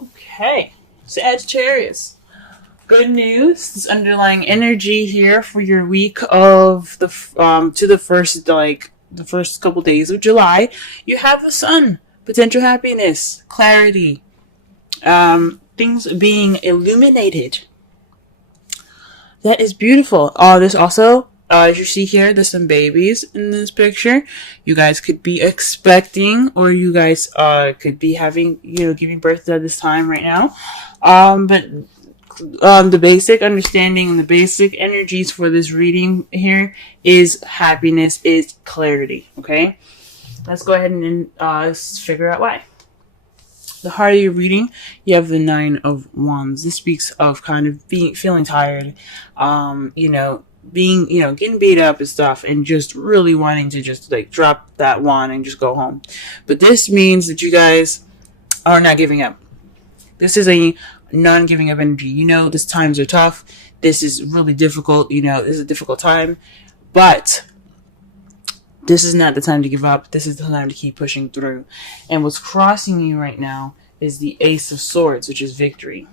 Okay, Sagittarius. Good news. This underlying energy here for your week of the to the first couple days of July. You have the sun, potential happiness, clarity, things being illuminated. That is beautiful. This also, as you see here, there's some babies in this picture. You guys could be expecting, or you guys could be having, giving birth at this time right now. But the basic understanding and the basic energies for this reading here is happiness, is clarity. Okay, let's go ahead and figure out why. The heart of your reading, you have the Nine of Wands. This speaks of kind of feeling tired, getting beat up and stuff, and just really wanting to just like drop that wand and just go home. But this means that you guys are not giving up. This is a non-giving up energy. These times are tough. This is really difficult. This is a difficult time, but this is not the time to give up. This is the time to keep pushing through. And what's crossing you right now is the Ace of Swords, which is victory.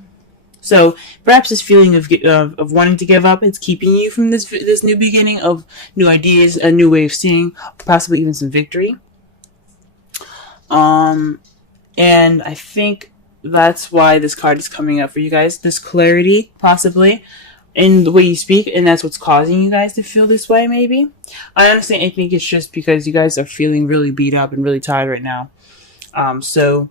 So perhaps this feeling of wanting to give up is keeping you from this new beginning of new ideas, a new way of seeing, possibly even some victory. And I think that's why this card is coming up for you guys. This clarity, possibly, in the way you speak, and that's what's causing you guys to feel this way, maybe. I think it's just because you guys are feeling really beat up and really tired right now. So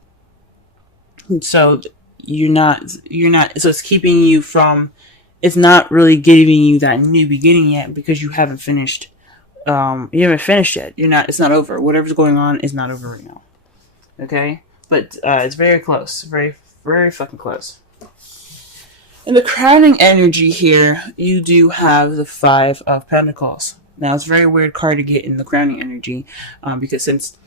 you're not, so it's keeping you from, it's not really giving you that new beginning yet because you haven't finished. You haven't finished yet. It's not over. Whatever's going on is not over right now. Okay? But it's very close. Very, very fucking close. In the crowning energy here, you do have the Five of Pentacles. Now, it's a very weird card to get in the crowning energy, because since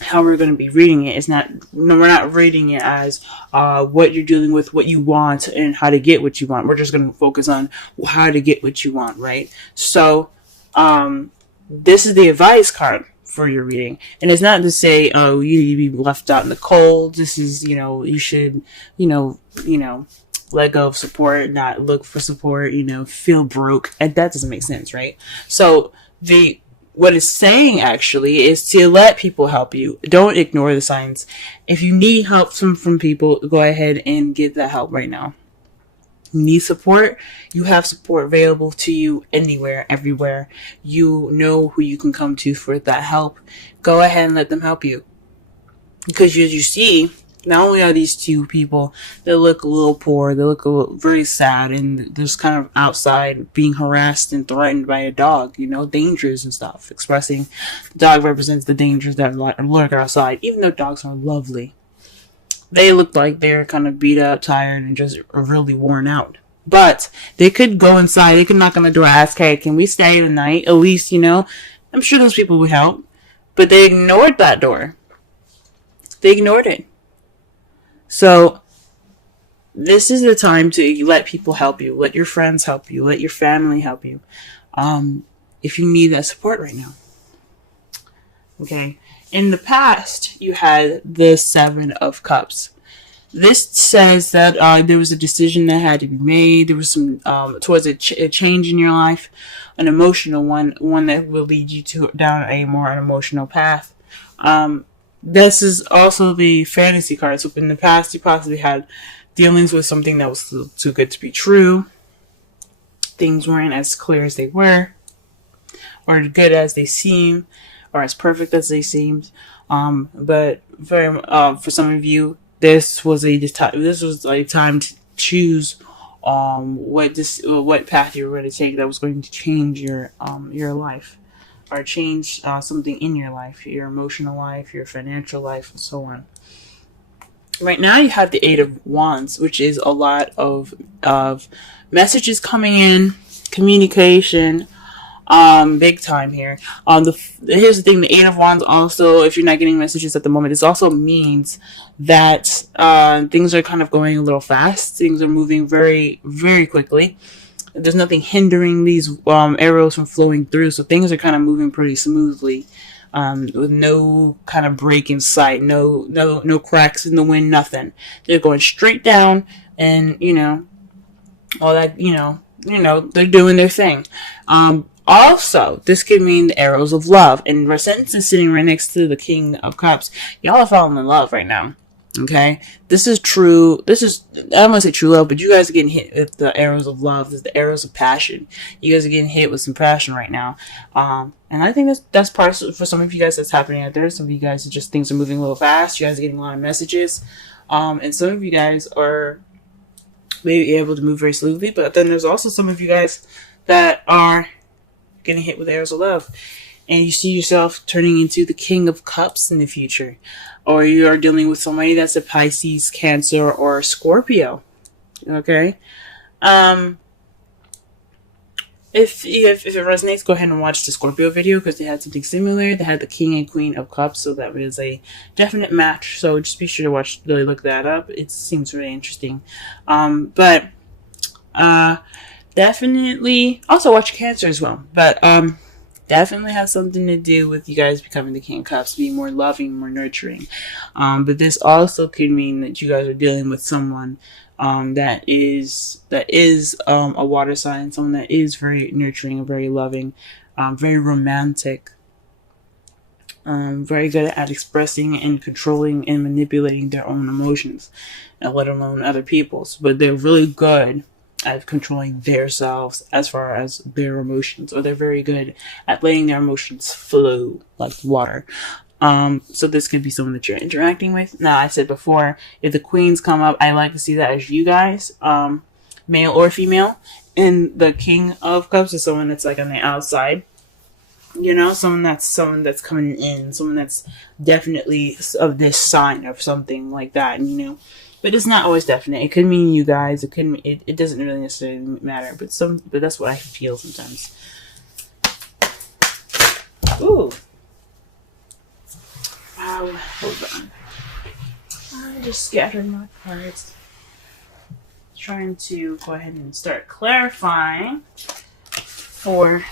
how we're going to be reading it is we're not reading it as what you're dealing with, what you want, and how to get what you want. We're just going to focus on how to get what you want, right? So, this is the advice card for your reading, and it's not to say, oh, you need to be left out in the cold. This is, you should, let go of support, not look for support, feel broke, and that doesn't make sense, right? So what it's saying actually is to let people help you. Don't ignore the signs. If you need help from people, go ahead and get that help right now. You need support, you have support available to you anywhere, everywhere. You know who you can come to for that help. Go ahead and let them help you. Because as you see, not only are these two people, they look a little poor, they look very sad, and they're just kind of outside being harassed and threatened by a dog, dangers and stuff. Expressing the dog represents the dangers that lurk outside, even though dogs are lovely. They look like they're kind of beat up, tired, and just really worn out. But they could go inside, they could knock on the door, ask, hey, can we stay the night? At least, I'm sure those people would help. But they ignored that door. They ignored it. So, this is the time to let people help you. Let your friends help you. Let your family help you. If you need that support right now. Okay. In the past, you had the Seven of Cups. This says that there was a decision that had to be made. There was some towards a change in your life, an emotional one that will lead you down a more emotional path. This is also the fantasy card. So in the past, you possibly had dealings with something that was too good to be true. Things weren't as clear as they were, or good as they seem, or as perfect as they seemed. But for some of you, this was a time to choose what path you were going to take that was going to change your life, or change something in your life, your emotional life, your financial life, and so on. Right now, you have the Eight of Wands, which is a lot of messages coming in, communication, big time here. Here's the thing: the Eight of Wands also, if you're not getting messages at the moment, this also means that things are kind of going a little fast. Things are moving very, very quickly. There's nothing hindering these arrows from flowing through, so things are kind of moving pretty smoothly. with no kind of break in sight, no cracks in the wind, nothing. They're going straight down, and all that, they're doing their thing. Also, this could mean the arrows of love, and since it's sitting right next to the King of Cups, y'all are falling in love right now. Okay, this is true. I don't want to say true love, but you guys are getting hit with the arrows of love. The arrows of passion. You guys are getting hit with some passion right now. And I think that's part of, for some of you guys, that's happening out there. Some of you guys are just, things are moving a little fast. You guys are getting a lot of messages. And some of you guys are maybe able to move very smoothly, but then there's also some of you guys that are getting hit with arrows of love, and you see yourself turning into the King of Cups in the future, or you are dealing with somebody that's a Pisces, Cancer, or Scorpio. Okay, if it resonates, go ahead and watch the Scorpio video, because they had something similar. They had the King and Queen of Cups, so that was a definite match. So just be sure to really look that up. It seems really interesting. But definitely also watch Cancer as well. But definitely has something to do with you guys becoming the King of Cups, being more loving, more nurturing. But this also could mean that you guys are dealing with someone that is a water sign, someone that is very nurturing and very loving, very romantic, very good at expressing and controlling and manipulating their own emotions, and let alone other people's. But they're really good at controlling themselves as far as their emotions, or they're very good at letting their emotions flow like water. So this could be someone that you're interacting with. Now, I said before, if the queens come up, I like to see that as you guys, male or female. And the King of Cups is someone that's like on the outside. Someone that's coming in, someone that's definitely of this sign of something like that, But it's not always definite. It could mean you guys. It could mean, it doesn't really necessarily matter. But that's what I feel sometimes. Ooh. Wow. Hold on. I just scattered my cards. Trying to go ahead and start clarifying for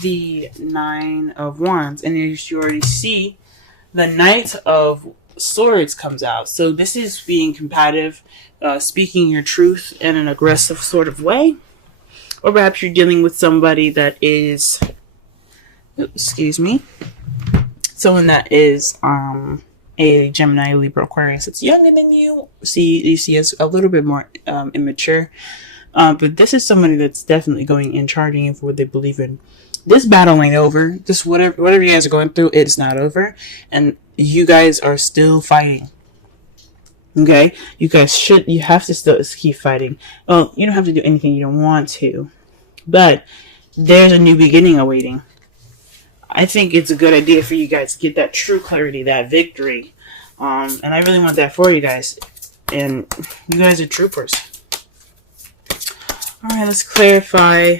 the Nine of Wands, and as you already see, the Knight of Swords comes out. So this is being combative, speaking your truth in an aggressive sort of way, or perhaps you're dealing with somebody that is, someone that is a Gemini, Libra, Aquarius. It's younger than you. You see as a little bit more immature, but this is somebody that's definitely going and charging in for what they believe in. This battle ain't over. This whatever you guys are going through, it's not over, and you guys are still fighting. Okay, you have to still keep fighting. Well, you don't have to do anything you don't want to, but there's a new beginning awaiting. I think it's a good idea for you guys to get that true clarity, that victory, and I really want that for you guys. And you guys are troopers. All right, let's clarify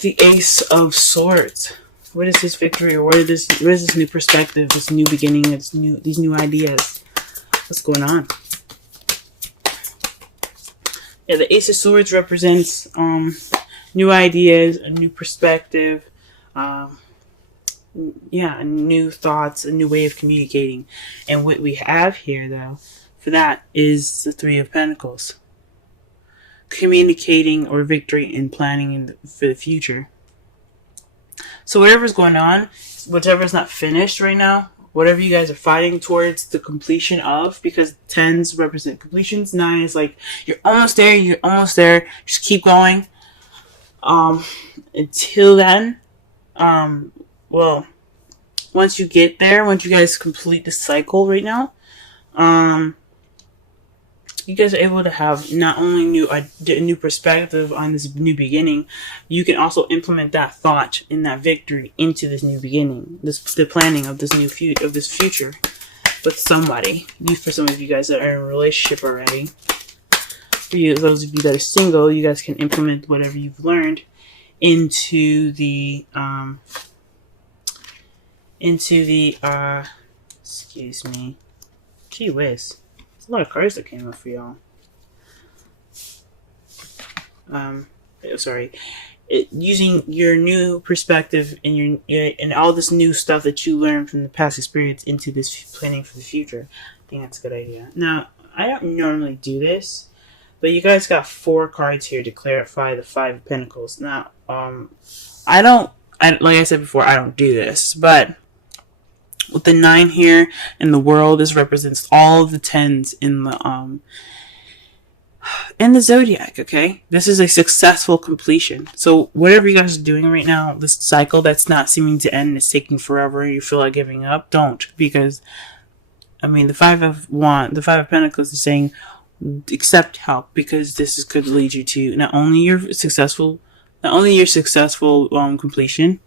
the Ace of Swords. What is this victory, or what is this new perspective, this new beginning, these new ideas? What's going on? Yeah, the Ace of Swords represents new ideas, a new perspective, new thoughts, a new way of communicating. And what we have here, though, for that is the Three of Pentacles. Communicating or victory and planning for the future. So whatever's going on, whatever's not finished right now, whatever you guys are fighting towards the completion of, because 10s represent completions, 9 is like, you're almost there, just keep going. Until then, once you get there, once you guys complete the cycle right now, you guys are able to have not only a new perspective on this new beginning, you can also implement that thought and that victory into this new beginning, the planning of this future with somebody. For some of you guys that are in a relationship already, for you, those of you that are single, you guys can implement whatever you've learned into the excuse me, gee whiz. A lot of cards that came up for y'all. Sorry. using your new perspective and and all this new stuff that you learned from the past experience into this planning for the future. I think that's a good idea. Now, I don't normally do this, but you guys got 4 cards here to clarify the 5 of Pentacles. Now, like I said before, I don't do this, but with the 9 here in the world, this represents all of the 10s in the zodiac. Okay, this is a successful completion. So whatever you guys are doing right now, this cycle that's not seeming to end, it's taking forever, and you feel like giving up, don't, because the 5 of Pentacles is saying accept help, because could lead you to not only your successful completion,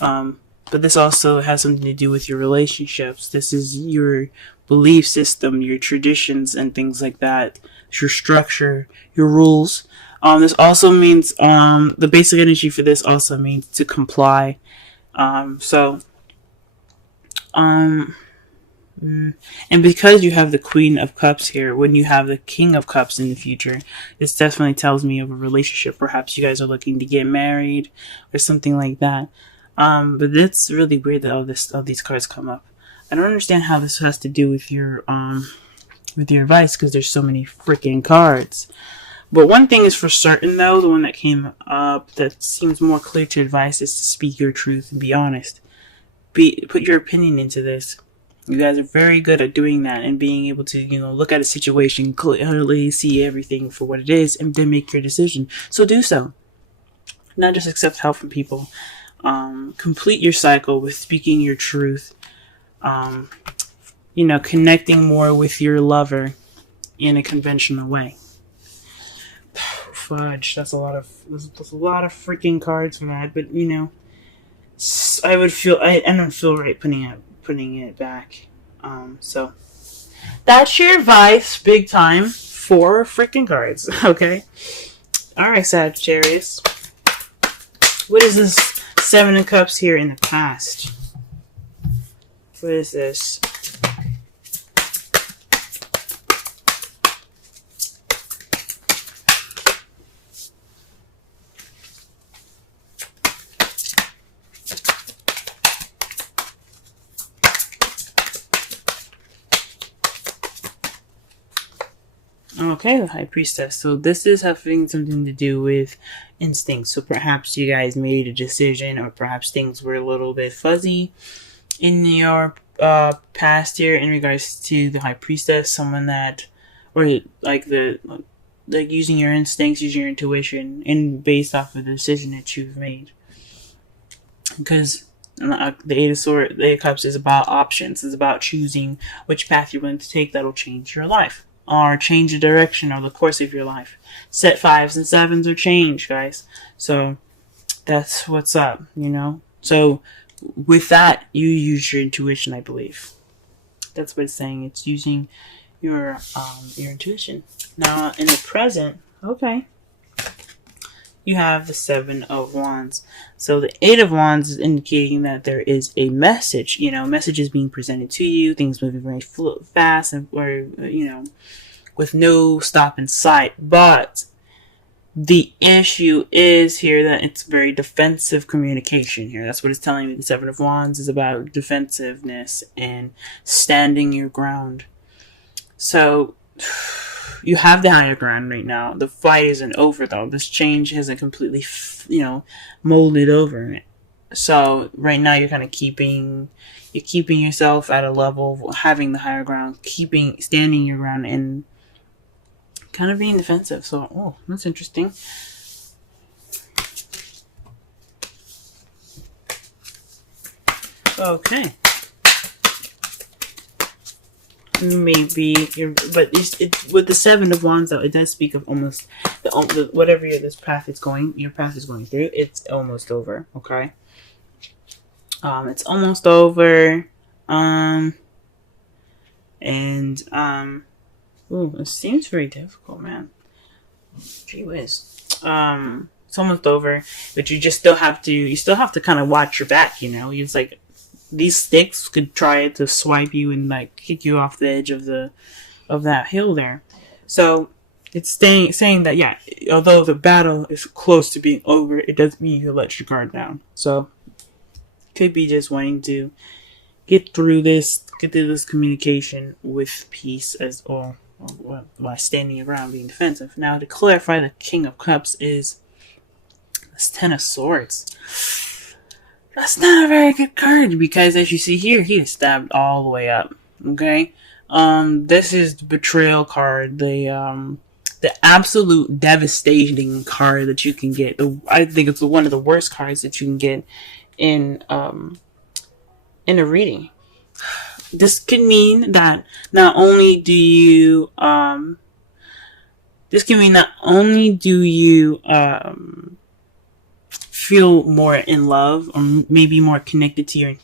but this also has something to do with your relationships. This is your belief system, your traditions, and things like that. Your structure, your rules. This also means the basic energy for this also means to comply. And because you have the Queen of Cups here, when you have the King of Cups in the future, this definitely tells me of a relationship. Perhaps you guys are looking to get married or something like that. But it's really weird that all these cards come up. I don't understand how this has to do with your advice, because there's so many freaking cards. But one thing is for certain, though, the one that came up that seems more clear to advice is to speak your truth and be honest. Put your opinion into this. You guys are very good at doing that and being able to, look at a situation clearly, see everything for what it is, and then make your decision. So do so. Not just accept help from people. Complete your cycle with speaking your truth. Connecting more with your lover in a conventional way. Fudge, that's a lot of freaking cards for that. But I don't feel right putting it back. So that's your advice, big time, 4 freaking cards. Okay. All right, Sagittarius. What is this 7 of Cups here in the past? What is this? Okay, the High Priestess. So this is having something to do with instincts. So perhaps you guys made a decision, or perhaps things were a little bit fuzzy in your past year in regards to the High Priestess. Someone that, or using your instincts, using your intuition, and based off of the decision that you've made. Because the Eight of Cups is about options. It's about choosing which path you're willing to take that'll change your life, or change the direction or the course of your life. Set 5s and 7s or change, guys. So that's what's up, So with that, you use your intuition, I believe. That's what it's saying. It's using your intuition. Now, in the present, okay, you have the 7 of Wands. So the 8 of Wands is indicating that there is a message. Messages being presented to you, things moving very fast, and with no stop in sight. But the issue is here that it's very defensive communication here. That's what it's telling me. The 7 of Wands is about defensiveness and standing your ground. So you have the higher ground right now. The fight isn't over, though. This change hasn't completely, molded over. So right now you're kind of keeping yourself at a level of having the higher ground, standing your ground, and kind of being defensive. So, that's interesting. Okay. Maybe but with the 7 of Wands, though, it does speak of almost whatever your path is going through. It's almost over. Okay. It's almost over. It seems very difficult, man. Gee whiz. It's almost over, but you still have to kind of watch your back, It's like these sticks could try to swipe you and kick you off the edge of that hill there. So It's saying that, yeah, although the battle is close to being over, it doesn't mean you let your guard down. So, could be just wanting to get through this communication with peace as or by standing around being defensive. Now, to clarify, the King of Cups is this Ten of Swords. That's not a very good card because, as you see here, he is stabbed all the way up. Okay, this is the betrayal card. The absolute devastating card that you can get. I think it's one of the worst cards that you can get in a reading. This could mean that not only do you feel more in love or maybe more connected to your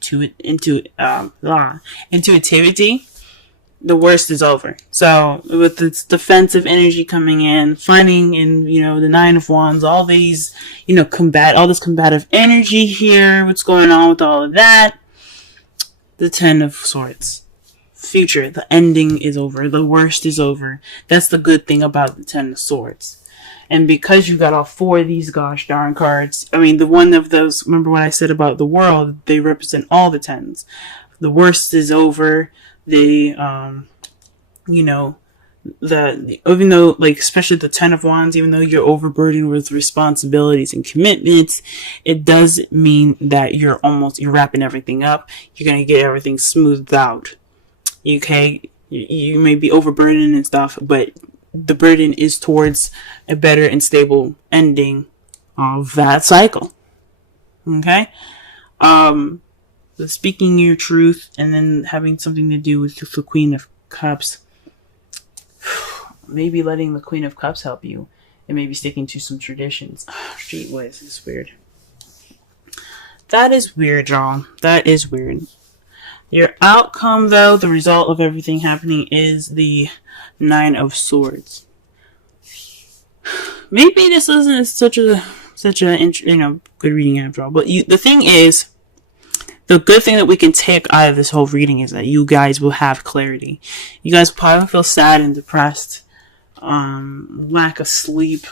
intuitivity, the worst is over. So with this defensive energy coming in, finding in, the Nine of Wands, all these, all this combative energy here, what's going on with all of that, the Ten of Swords. Future, the ending is over. The worst is over. That's the good thing about the Ten of Swords. And because you got all four of these gosh darn cards, the one of those, remember what I said about the world, they represent all the tens. The worst is over. Even though, especially the Ten of Wands, even though you're overburdened with responsibilities and commitments, it does mean that you're wrapping everything up. You're going to get everything smoothed out. Okay? You may be overburdened and stuff, but the burden is towards a better and stable ending of that cycle. Okay? Speaking your truth and then having something to do with the Queen of Cups. Maybe letting the Queen of Cups help you and maybe sticking to some traditions. Gee whiz, this is weird. That is weird, y'all. That is weird. Your outcome, though, the result of everything happening is the Nine of Swords. Maybe this isn't such a good reading after all. But the thing is, the good thing that we can take out of this whole reading is that you guys will have clarity. You guys probably feel sad and depressed, lack of sleep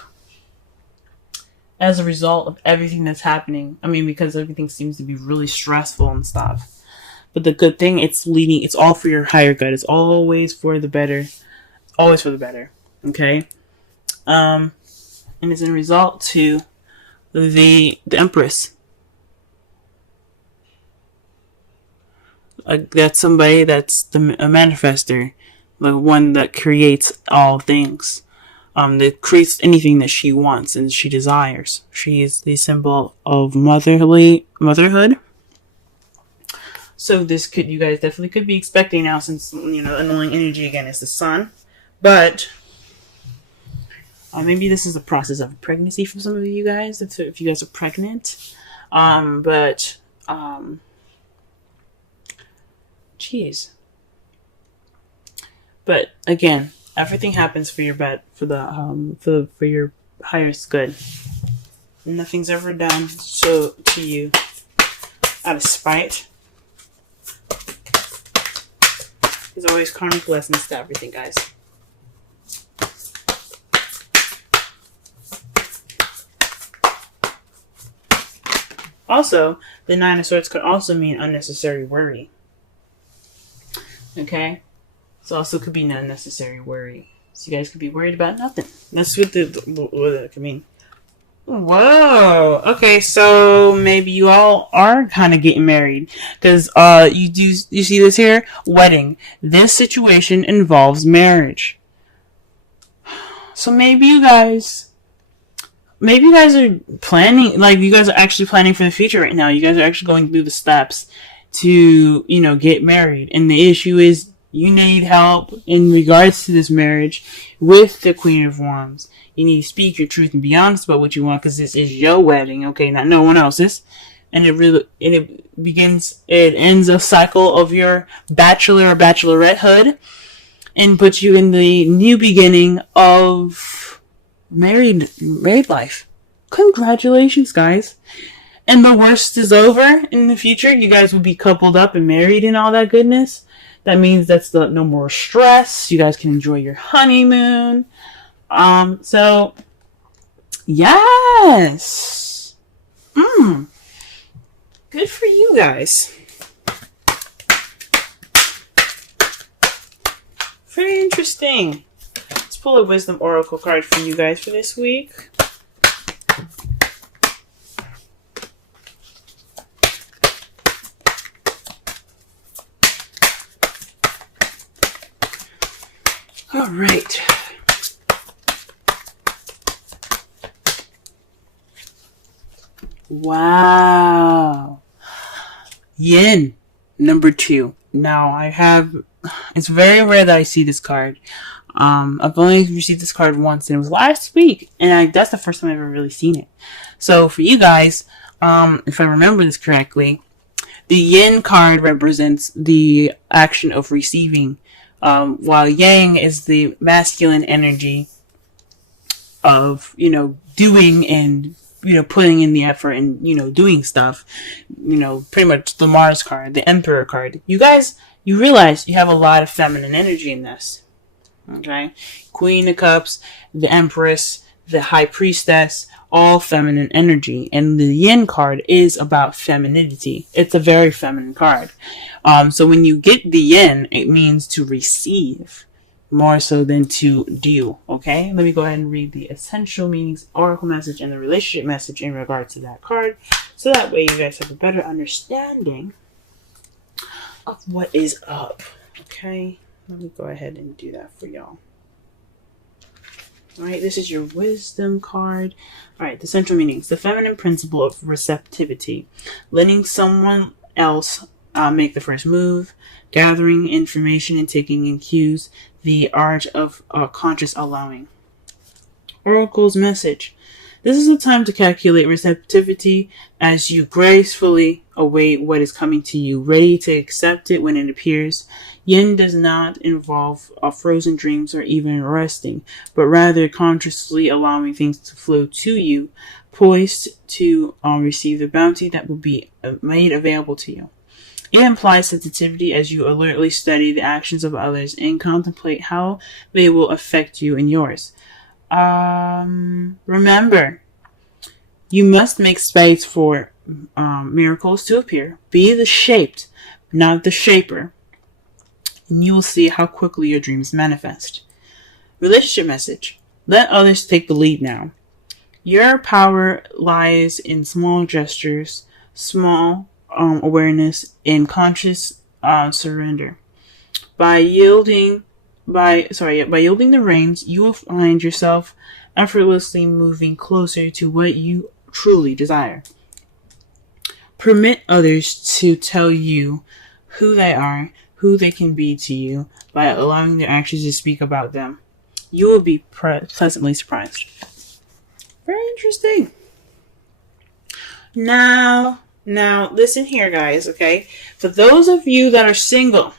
as a result of everything that's happening. Because everything seems to be really stressful and stuff. But the good thing, it's all for your higher good. It's always for the better. It's always for the better. Okay? And it's a result to the Empress. That's somebody that's a manifester, the one that creates all things, that creates anything that she wants and she desires. She is the symbol of motherhood. So you guys definitely could be expecting now, since annoying energy again is the Sun, but maybe this is a process of pregnancy for some of you guys if you guys are pregnant, Jeez. But again, everything happens for your for your highest good. Nothing's ever done to you out of spite. There's always karmic lessons to everything, guys. Also, the Nine of Swords could also mean unnecessary worry. Okay? So also could be unnecessary worry. So you guys could be worried about nothing. That's what it could mean. Whoa. Okay, so maybe you all are kind of getting married. Because you see this here? Wedding. This situation involves marriage. So maybe you guys are planning, you guys are actually planning for the future right now. You guys are actually going through the steps to, get married. And the issue is you need help in regards to this marriage with the Queen of Wands. You need to speak your truth and be honest about what you want, because this is your wedding, okay, not no one else's. And it ends a cycle of your bachelor or bachelorettehood and puts you in the new beginning of married life. Congratulations, guys. And the worst is over. In the future, you guys will be coupled up and married and all that goodness. That means no more stress. You guys can enjoy your honeymoon. So yes. Good for you guys. Very interesting. Let's pull a wisdom oracle card for you guys for this week. All right. Wow. Yin, number 2. Now, it's very rare that I see this card. I've only received this card once, and it was last week, and that's the first time I've ever really seen it. So, for you guys, if I remember this correctly, the Yin card represents the action of receiving, while Yang is the masculine energy of, doing and putting in the effort and, doing stuff. Pretty much the Mars card, the Emperor card. You guys, you realize you have a lot of feminine energy in this. Okay? Queen of Cups, the Empress, the High Priestess, all feminine energy. And the Yin card is about femininity. It's a very feminine card. So when you get the Yin, it means to receive more so than to do. Okay, let me go ahead and read the essential meanings, oracle message, and the relationship message in regards to that card, so that way you guys have a better understanding of what is up. Okay, let me go ahead and do that for y'all. All right, this is your wisdom card. All right, the central meanings: the feminine principle of receptivity, letting someone else make the first move, gathering information and taking in cues, the art of conscious allowing. Oracle's message: this is a time to calculate receptivity as you gracefully await what is coming to you, ready to accept it when it appears. Yin does not involve frozen dreams or even resting, but rather consciously allowing things to flow to you, poised to receive the bounty that will be made available to you. It implies sensitivity as you alertly study the actions of others and contemplate how they will affect you and yours. Remember, you must make space for miracles to appear. Be the shaped, not the shaper, and you will see how quickly your dreams manifest. Relationship message: let others take the lead now. Your power lies in small gestures, small awareness, and conscious surrender. By yielding the reins, you will find yourself effortlessly moving closer to what you truly desire. Permit others to tell you who they are, who they can be to you, by allowing their actions to speak about them. You will be pleasantly surprised. Very interesting. Now, listen here, guys, okay? For those of you that are single,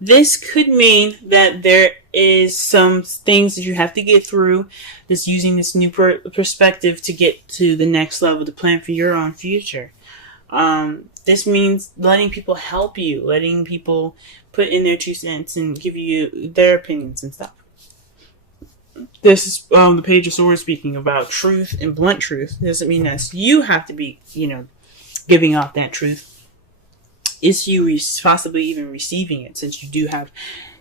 this could mean that there is some things that you have to get through, just using this new perspective to get to the next level, to plan for your own future. This means letting people help you, letting people put in their 2 cents and give you their opinions and stuff. This is the Page of Swords speaking about truth and blunt truth. It doesn't mean that you have to be, giving out that truth. It's you possibly even receiving it, since you do have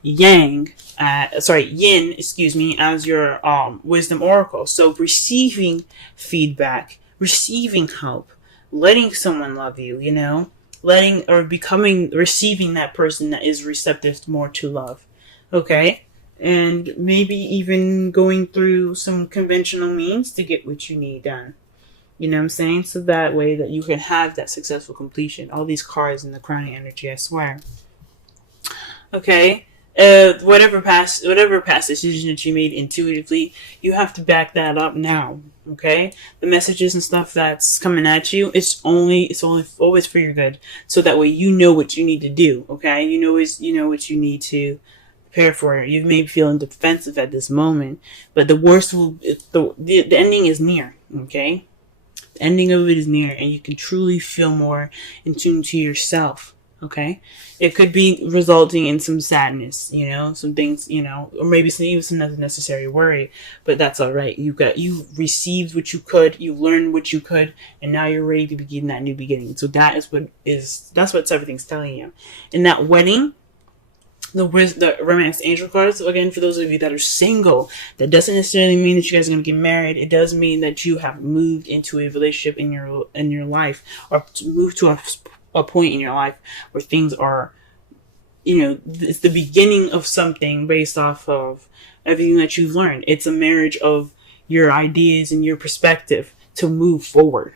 Yin, as your wisdom oracle. So receiving feedback, receiving help, letting someone love you, receiving that person that is receptive more to love. Okay? And maybe even going through some conventional means to get what you need done. You know what I'm saying? So that way that you can have that successful completion. All these cards in the crowning energy, I swear. Okay? Whatever past decision that you made intuitively, you have to back that up now. Okay? The messages and stuff that's coming at you, it's always for your good. So that way you know what you need to do. Okay? You know what you need to prepare for it. You may be feeling defensive at this moment, but the worst the ending is near. Okay? The ending of it is near, and you can truly feel more in tune to yourself. Okay, it could be resulting in some sadness, some things, or maybe even some unnecessary worry, but that's all right. You received what you could, you learned what you could, and now you're ready to begin that new beginning. So that's what everything's telling you. In that wedding, the romance angel cards, again, for those of you that are single, that doesn't necessarily mean that you guys are going to get married. It does mean that you have moved into a relationship in your life, or moved to a point in your life where things are, it's the beginning of something based off of everything that you've learned. It's a marriage of your ideas and your perspective to move forward.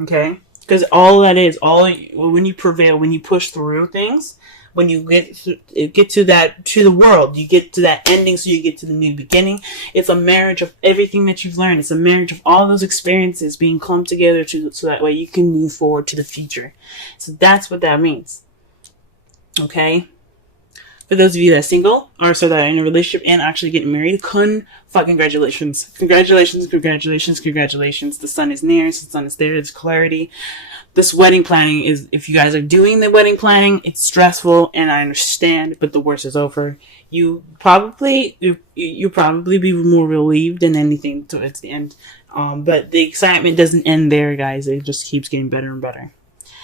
Okay? Because all that is, when you prevail, when you push through things, when you get to the world, you get to that ending, so you get to the new beginning. It's a marriage of everything that you've learned. It's a marriage of all those experiences being clumped together so that way you can move forward to the future. So that's what that means. Okay? For those of you that are single, or so that are in a relationship and actually getting married, congratulations. Congratulations. The sun is near, the sun is there, there's clarity. This wedding planning is, if you guys are doing the wedding planning, it's stressful, and I understand, but the worst is over. You'll probably be more relieved than anything towards the end. But the excitement doesn't end there, guys. It just keeps getting better and better.